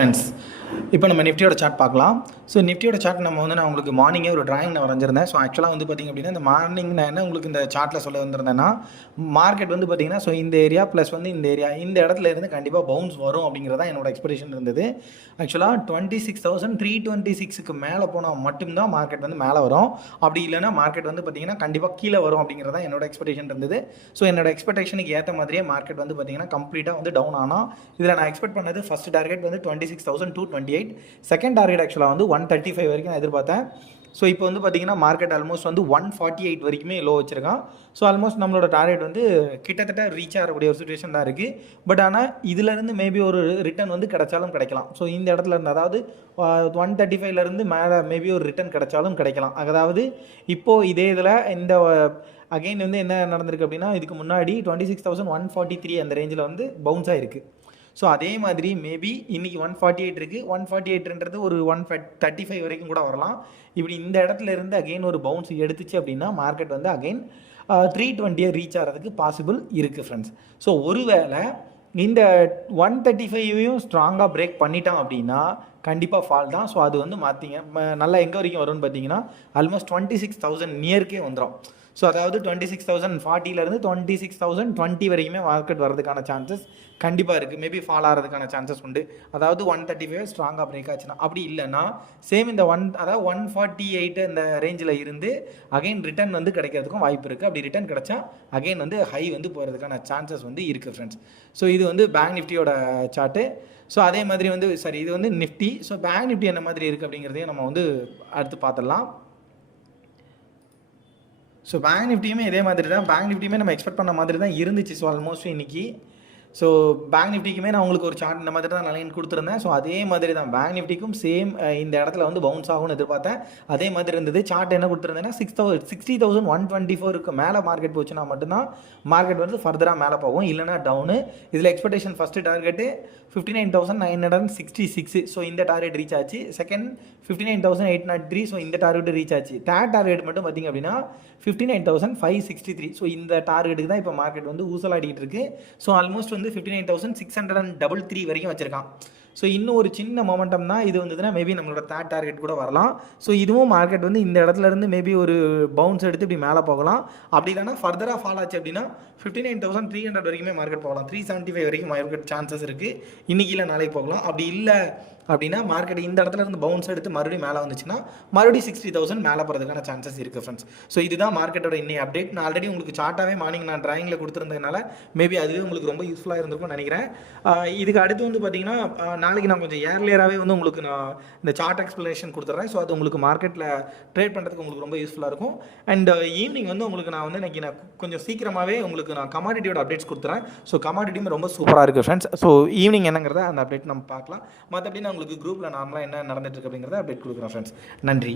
Friends, இப்போ நம்ம நிஃப்டியோட சார்ட் பார்க்கலாம். ஸோ நிஃப்டியோட சார்ட் நான் உங்களுக்கு மார்னிங்கே ஒரு டிராயிங் நான் வரைஞ்சிருந்தேன். ஸோ ஆக்சுவலாக பார்த்திங்க அப்படின்னா இந்த மார்னிங் நான் என்ன உங்களுக்கு இந்த சார்ட்டில் சொல்ல வந்திருந்தேன்னா, மார்க்கெட் பார்த்திங்கன்னா ஸோ இந்த ஏரியா ப்ளஸ் இந்த ஏரியா இந்த இடத்துல இருந்து கண்டிப்பாக பவுன்ஸ் வரும் அப்படிங்கிறதா என்னோட எக்ஸ்பெக்டேஷன் இருந்தது. ஆக்சுவலாக 26,326க்கு மேலே போனால் மட்டும்தான் மார்க்கெட் மேலே வரும். அப்படி இல்லைனா மார்க்கெட் பார்த்திங்கன்னா கண்டிப்பாக கீழே வரும் அப்படிங்கிறதா என்னோட எக்ஸ்பெக்டேஷன் இருந்தது. ஸோ என்னோட எக்ஸ்பெக்டேஷனுக்கு ஏற்ற மாதிரியே மார்க்கெட் பார்த்திங்கன்னா கம்ப்ளீட்டாக டவுன் ஆனால் இதில் நான் எக்ஸ்பெக்ட் பண்ணது ஃபஸ்ட் டார்கெட் 26,228, செகண்ட் டார்கெட் ஆக்சுவலாக 135 வரைக்கும் நான் எதிர்பார்த்தேன். ஸோ இப்போ பார்த்திங்கன்னா மார்க்கெட் ஆல்மோஸ்ட் 148 வரைக்குமே லோ வச்சுருக்கான். ஸோ ஆல்மோஸ்ட் நம்மளோட டார்கெட் கிட்டத்தட்ட ரீச் ஆகக்கூடிய ஒரு சுச்சுவேஷன் தான் இருக்குது. பட் ஆனால் இதிலேருந்து மேபி ஒரு ரிட்டர்ன் கிடைச்சாலும் கிடைக்கலாம். ஸோ இந்த இடத்துல இருந்து அதாவது 135லேருந்து மேலே மேபி ஒரு ரிட்டர்ன் கிடைச்சாலும் கிடைக்கலாம். அதாவது இப்போது இதே இதில் இந்த அகைன் என்ன நடந்திருக்கு அப்படின்னா, இதுக்கு முன்னாடி 26,143 அந்த ரேஞ்சில் பவுன்ஸ் ஆகிருக்கு. ஸோ அதே மாதிரி மேபி இன்றைக்கி 148 இருக்குது. 148ன்றது ஒரு 135 வரைக்கும் கூட வரலாம். இப்படி இந்த இடத்துல இருந்து அகெயின் ஒரு பவுன்ஸ் எடுத்துச்சு அப்படின்னா மார்க்கெட் அகெயின் 320 ரீச் ஆகிறதுக்கு பாசிபிள் இருக்குது ஃப்ரெண்ட்ஸ். ஸோ ஒருவேளை இந்த 135ஐயும் ஸ்ட்ராங்காக பிரேக் பண்ணிட்டான் அப்படின்னா கண்டிப்பாக ஃபால் தான். ஸோ அது மாற்றிங்க நல்லா எங்கே வரைக்கும் வரும்னு பார்த்தீங்கன்னா ஆல்மோஸ்ட் 26,000 நியர்க்கே வந்துடும். ஸோ அதாவது 26,040லேருந்து 26,020 வரைக்குமே மார்க்கெட் வரதுக்கான சான்சஸ் கண்டிப்பாக இருக்குது. மேபி ஃபால் ஆகிறதுக்கான சான்சஸ் உண்டு. அதாவது 135 ஸ்ட்ராங்காக பிரேக் ஆச்சுன்னா. அப்படி இல்லைன்னா சேம் இந்த அதாவது 148 இந்த ரேஞ்சில் இருந்து அகைன் ரிட்டர்ன் கிடைக்கிறதுக்கும் வாய்ப்பு இருக்குது. அப்படி ரிட்டர்ன் கிடச்சா அகைன் ஹை போகிறதுக்கான சான்சஸ் இருக்குது ஃப்ரெண்ட்ஸ். ஸோ இது பேங்க் நிஃப்டியோட சார்ட்டு. ஸோ அதே மாதிரி சரி இது நிஃப்டி. ஸோ பேங்க் நிஃப்டி என்ன மாதிரி இருக்குது அப்படிங்கிறதையும் நம்ம அடுத்து பார்த்துடலாம். ஸோ பேங்க் நிஃப்டியுமே இதே மாதிரி தான். பேங்க் நிஃப்டியுமே நம்ம எக்ஸ்பெக்ட் பண்ண மாதிரி தான் இருந்துச்சு. ஸோ ஆல்மோஸ்ட் இன்றைக்கி ஸோ பேங்க் நிஃப்டிக்குமே நான் உங்களுக்கு ஒரு சார்ட் இந்த மாதிரி தான் லைன் கொடுத்துருந்தேன். ஸோ அதே மாதிரி தான் பேங்க் நிஃப்டிக்கும் சேம் இந்த இடத்துல பவுன்ஸ் ஆகும்னு எதிர்பார்த்தேன். அதே மாதிரி இருந்தது. சார்ட் என்ன கொடுத்துருந்தேன்னா 60,124க்கு மேலே மார்க்கெட் போச்சுன்னா மட்டும்தான் மார்க்கெட் ஃபர்தராக மேலே போகும், இல்லைனா டவுனு. இதில் எக்ஸ்பெக்டேஷன் ஃபஸ்ட்டு டார்கெட்டு 59,966. ஸோ இந்த டார்கெட் ரீச் ஆச்சு. செகண்ட் 59,803. ஸோ இந்த டார்கெட் ரீச் ஆச்சு. டார்கெட் மட்டும் பார்த்திங்க அப்படின்னா 59,563. ஸோ இந்த டார்கெட்டுக்கு தான் இப்போ மார்க்கெட் ஊசலாடிட்டு இருக்கு. ஸோ ஆல்மோஸ்ட் 59,633 வரைக்கும் வச்சிருக்கான். ஸோ இன்னும் ஒரு சின்ன மொமெண்டம் தான் இது மேபி நம்மளோட தேர்ட் டார்கெட் கூட வரலாம். ஸோ இதுவும் மார்க்கெட் இந்த இடத்துல இருந்து மேபி ஒரு பவுன்ஸ் எடுத்து இப்படி மேலே போகலாம். அப்படி இல்லைனா ஃபர்தராக ஃபால் ஆச்சு அப்படின்னா 59,300 வரைக்குமே மார்க்கெட் போகலாம். 375 வரைக்கும் மார்க்கெட் சான்சஸ் இருக்குது. இன்றைக்கி இல்லை நாளைக்கு போகலாம். அப்படி இல்லை அப்படின்னா மார்க்கெட் இந்த இடத்துல இருந்து பவுன்ஸ் எடுத்து மறுபடியும் மேலே வந்துச்சுன்னா மறுபடியும் 60,000 மேலே போகிறதுக்கான சான்சஸ் இருக்குது ஃப்ரெண்ட்ஸ். ஸோ இதுதான் மார்க்கெட்டோட இன்னைக்கு அப்டேட். நான் ஆல்ரெடி உங்களுக்கு சார்ட்டாகவே மார்னிங் நான் டிராயிங்கில் கொடுத்துருந்ததுனால மேபி அதுவே உங்களுக்கு ரொம்ப யூஸ்ஃபுல்லாக இருந்திருக்கும்னு நினைக்கிறேன். இதுக்கு அடுத்து பார்த்தீங்கன்னா நாளைக்கு நான் கொஞ்சம் ஏர்லியராகவே உங்களுக்கு நான் இந்த சார்ட் எக்ஸ்பிளனேஷன் கொடுத்துட்றேன். ஸோ அது உங்களுக்கு மார்க்கெட்டில் ட்ரேட் பண்ணுறதுக்கு உங்களுக்கு ரொம்ப யூஸ்ஃபுல்லாக இருக்கும். அண்ட் ஈவினிங் உங்களுக்கு நான் இன்றைக்கி நான் கொஞ்சம் சீக்கிரமாகவே உங்களுக்கு நான் கமாடிட்டியோட அப்டேட்ஸ் கொடுத்துறேன். ஸோ கமாடிட்டியும் ரொம்ப சூப்பராக இருக்குது ஃப்ரெண்ட்ஸ். ஸோ ஈவினிங் என்னங்கிறத அந்த அப்டேட் நம்ம பார்க்கலாம். மற்றபடி நான் உங்களுக்கு குரூப்பில் நார்மலாக என்ன நடந்துட்டு இருக்கு அப்படிங்கிறத அப்டேட் கொடுக்குறேன் ஃப்ரெண்ட்ஸ். நன்றி.